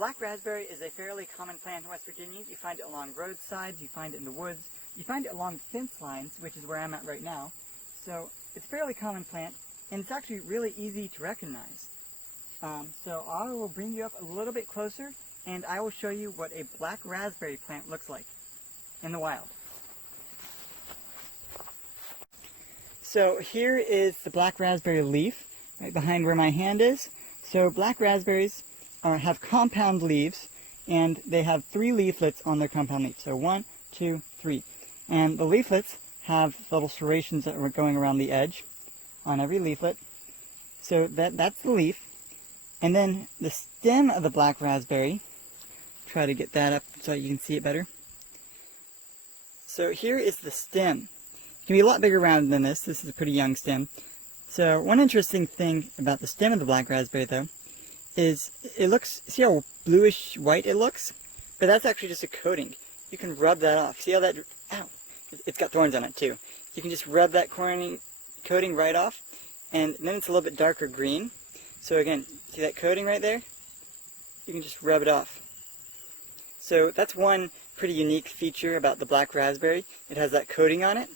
Black raspberry is a fairly common plant in West Virginia. You find it along roadsides, you find it in the woods, you find it along fence lines, which is where I'm at right now. So it's a fairly common plant, and it's actually really easy to recognize. So I will bring you up a little bit closer, and I will show you what a black raspberry plant looks like in the wild. So here is the black raspberry leaf, right behind where my hand is. So black raspberries have compound leaves, and they have 3 leaflets on their compound leaf. So 1, 2, 3. And the leaflets have little serrations that are going around the edge on every leaflet. So that's the leaf. And then the stem of the black raspberry, try to get that up so you can see it better. So here is the stem. It can be a lot bigger around than this. This is a pretty young stem. So one interesting thing about the stem of the black raspberry though, is it looks, see how bluish white it looks? But that's actually just a coating. You can rub that off. See how that, ow, it's got thorns on it too. You can just rub that coating right off, and then it's a little bit darker green. So again, see that coating right there? You can just rub it off. So that's one pretty unique feature about the black raspberry. It has that coating on it.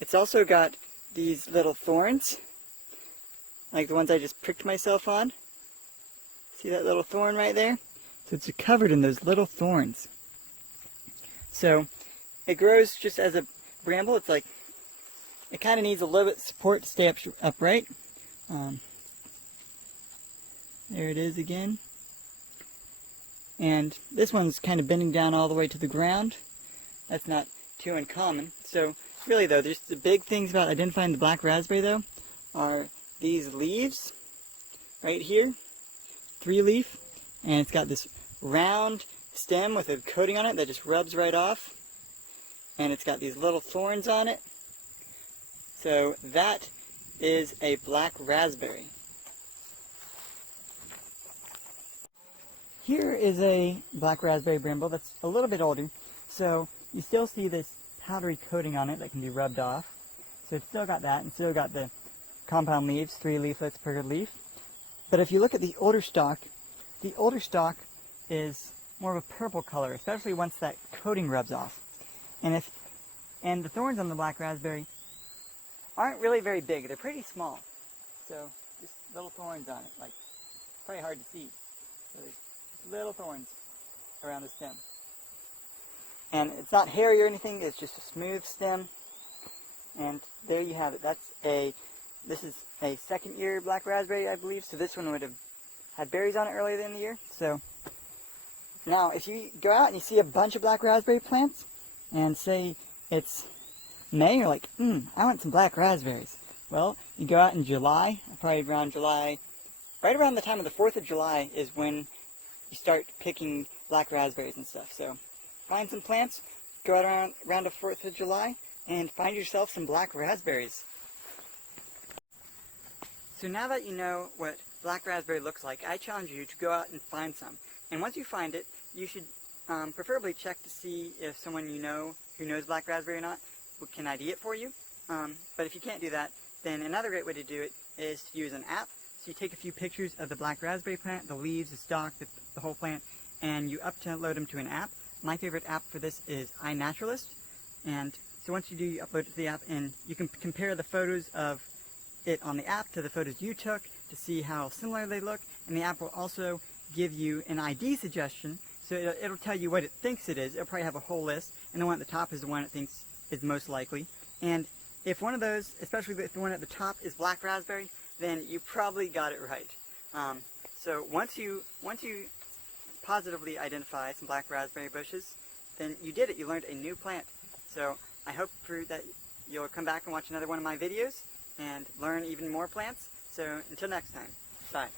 It's also got these little thorns, like the ones I just pricked myself on. See that little thorn right there? So it's covered in those little thorns. So it grows just as a bramble. It's like, it kind of needs a little bit of support to stay upright. There it is again. And this one's kind of bending down all the way to the ground. That's not too uncommon. So really though, there's the big things about identifying the black raspberry though, are these leaves right here, 3 leaf, and it's got this round stem with a coating on it that just rubs right off, and it's got these little thorns on it. So that is a black raspberry. Here is a black raspberry bramble that's a little bit older, so you still see this powdery coating on it that can be rubbed off. So it's still got that, and still got the compound leaves, 3 leaflets per leaf. But if you look at the older stalk is more of a purple color, especially once that coating rubs off. And the thorns on the black raspberry aren't really very big, they're pretty small. So just little thorns on it, like probably hard to see. So there's just little thorns around the stem. And it's not hairy or anything, it's just a smooth stem. And there you have it. This is a 2nd year black raspberry, I believe, so this one would have had berries on it earlier in the year. So now if you go out and you see a bunch of black raspberry plants, and say it's May, you're like, I want some black raspberries. Well, you go out in July, probably around July, right around the time of the 4th of July is when you start picking black raspberries and stuff. So find some plants, go out around the 4th of July, and find yourself some black raspberries. So now that you know what black raspberry looks like, I challenge you to go out and find some. And once you find it, you should preferably check to see if someone you know who knows black raspberry or not can ID it for you. But if you can't do that, then another great way to do it is to use an app. So you take a few pictures of the black raspberry plant, the leaves, the stalk, the whole plant, and you upload them to an app. My favorite app for this is iNaturalist. And so once you do, you upload it to the app, and you can compare the photos of it on the app to the photos you took to see how similar they look. And the app will also give you an ID suggestion, so it'll tell you what it thinks it is. It'll probably have a whole list, and the one at the top is the one it thinks is most likely. And if one of those, especially if the one at the top is black raspberry, then you probably got it right. So once you positively identify some black raspberry bushes, then you did it. You learned a new plant. So I hope that you'll come back and watch another one of my videos and learn even more plants. So until next time, bye.